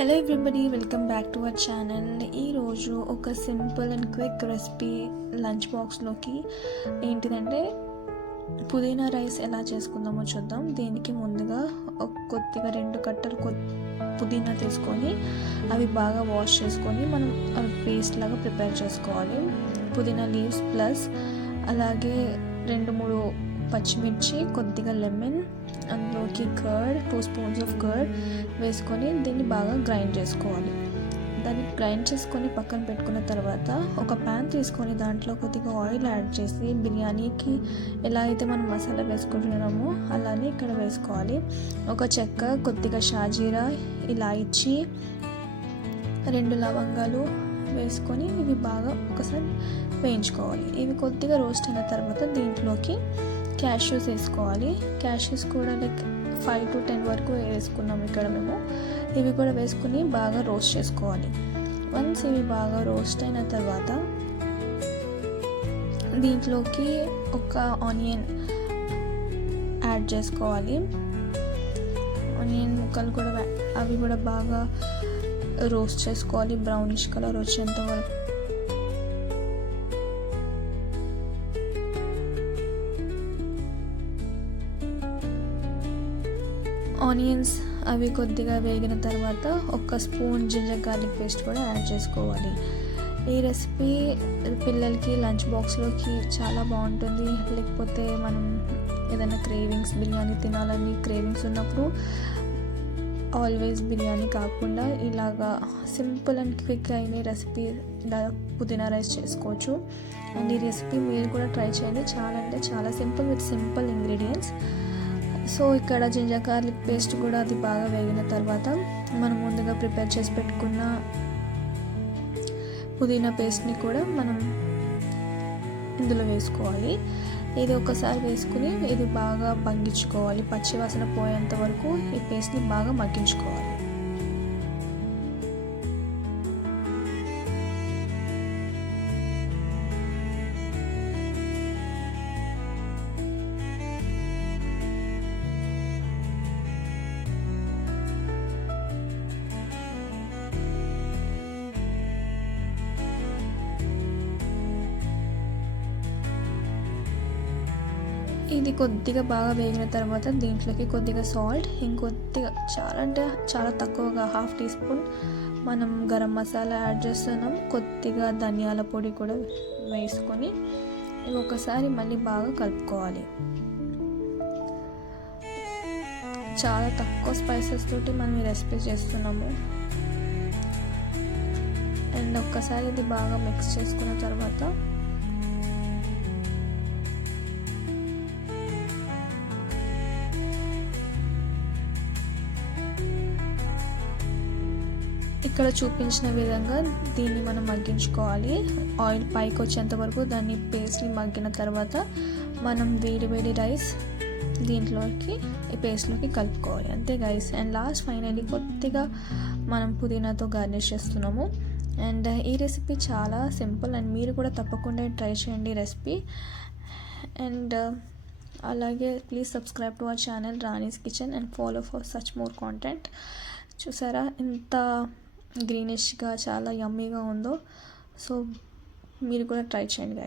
Hello everybody welcome back to our channel ఈరోజు ఒక simple and quick recipe lunch బాక్స్లోకి ఏంటిదంటే పుదీనా రైస్ ఎలా చేసుకుందామో చూద్దాం. దీనికి ముందుగా ఒక కొద్దిగా రెండు కట్టలు కొ పుదీనా తీసుకొని అవి బాగా వాష్ చేసుకొని మనం అవి పేస్ట్ లాగా ప్రిపేర్ చేసుకోవాలి. పుదీనా లీవ్స్ ప్లస్ అలాగే రెండు మూడు పచ్చిమిర్చి కొద్దిగా లెమన్ అందులోకి curd two spoons of curd వేసుకొని దీన్ని బాగా గ్రైండ్ చేసుకోవాలి. దాన్ని గ్రైండ్ చేసుకొని పక్కన పెట్టుకున్న తర్వాత ఒక ప్యాన్ తీసుకొని దాంట్లో కొద్దిగా ఆయిల్ యాడ్ చేసి బిర్యానీకి ఎలా అయితే మనం మసాలా వేసుకుంటున్నామో అలానే ఇక్కడ వేసుకోవాలి. ఒక చెక్క కొద్దిగా షాజీరా ఇలా ఇచ్చి రెండు లవంగాలు వేసుకొని ఇవి బాగా ఒకసారి వేయించుకోవాలి. ఇవి కొద్దిగా రోస్ట్ అయిన తర్వాత దీంట్లోకి క్యాష్యూస్ వేసుకోవాలి. క్యాష్యూస్ కూడా లైక్ ఫైవ్ టు టెన్ వరకు వేసుకున్నాం ఇక్కడ మేము. ఇవి కూడా వేసుకుని బాగా రోస్ట్ చేసుకోవాలి. వన్స్ ఇవి బాగా రోస్ట్ అయిన తర్వాత దీంట్లోకి ఒక ఆనియన్ యాడ్ చేసుకోవాలి. ఆనియన్ ముక్కలు కూడా అవి కూడా బాగా రోస్ట్ చేసుకోవాలి. బ్రౌనిష్ కలర్ వచ్చేంత వరకు. ఆనియన్స్ అవి కొద్దిగా వేగిన తర్వాత ఒక స్పూన్ జింజర్ గార్లిక్ పేస్ట్ కూడా యాడ్ చేసుకోవాలి. ఈ రెసిపీ పిల్లలకి లంచ్ బాక్స్లోకి చాలా బాగుంటుంది. లేకపోతే మనం ఏదైనా క్రేవింగ్స్ బిర్యానీ తినాలని క్రేవింగ్స్ ఉన్నప్పుడు ఆల్వేస్ బిర్యానీ కాకుండా ఇలాగా సింపుల్ అండ్ క్విక్ అయిన రెసిపీ పుదీనా రైస్ చేసుకోవచ్చు. అండ్ ఈ రెసిపీ మీరు కూడా ట్రై చేయండి. చాలా అంటే చాలా simple with simple ingredients. So ఇక్కడ జింజర్ గార్లిక్ పేస్ట్ కూడా అది బాగా వేగిన తర్వాత మనం ముందుగా ప్రిపేర్ చేసి పెట్టుకున్న పుదీనా పేస్ట్ని కూడా మనం ఇందులో వేసుకోవాలి. ఇది ఒకసారి వేసుకుని ఇది బాగా మగ్గించుకోవాలి పచ్చివాసన పోయేంత వరకు ఈ పేస్ట్ని బాగా మగ్గించుకోవాలి. ఇది కొద్దిగా బాగా వేగిన తర్వాత దీంట్లోకి కొద్దిగా సాల్ట్ ఇంకొద్దిగా చాలా అంటే చాలా తక్కువగా హాఫ్ టీ స్పూన్ మనం గరం మసాలా యాడ్ చేస్తున్నాం. కొద్దిగా ధనియాల పొడి కూడా వేసుకొని ఒకసారి మళ్ళీ బాగా కలుపుకోవాలి. చాలా తక్కువ స్పైసెస్ తోటి మనం ఈ రెసిపీ చేస్తున్నాము. అండ్ ఒక్కసారి ఇది బాగా మిక్స్ చేసుకున్న తర్వాత ఇక్కడ చూపించిన విధంగా దీన్ని మనం మగ్గించుకోవాలి. ఆయిల్ పైకి వచ్చేంత వరకు దాన్ని పేస్ట్ని మగ్గిన తర్వాత మనం వేడి వేడి రైస్ దీంట్లోకి ఈ పేస్ట్లోకి కలుపుకోవాలి. అంతే గైస్ అండ్ లాస్ట్ ఫైనల్లీ కొద్దిగా మనం పుదీనాతో గార్నిష్ చేస్తున్నాము. అండ్ uh, ఈ రెసిపీ చాలా సింపుల్ అండ్ మీరు కూడా తప్పకుండా ట్రై చేయండి రెసిపీ అండ్ uh, అలాగే please subscribe to our channel Rani's kitchen and follow for such more content చూసారా? ఇంత గ్రీనిష్గా చాలా యమ్మీగా ఉందో సో మీరు కూడా ట్రై చేయండి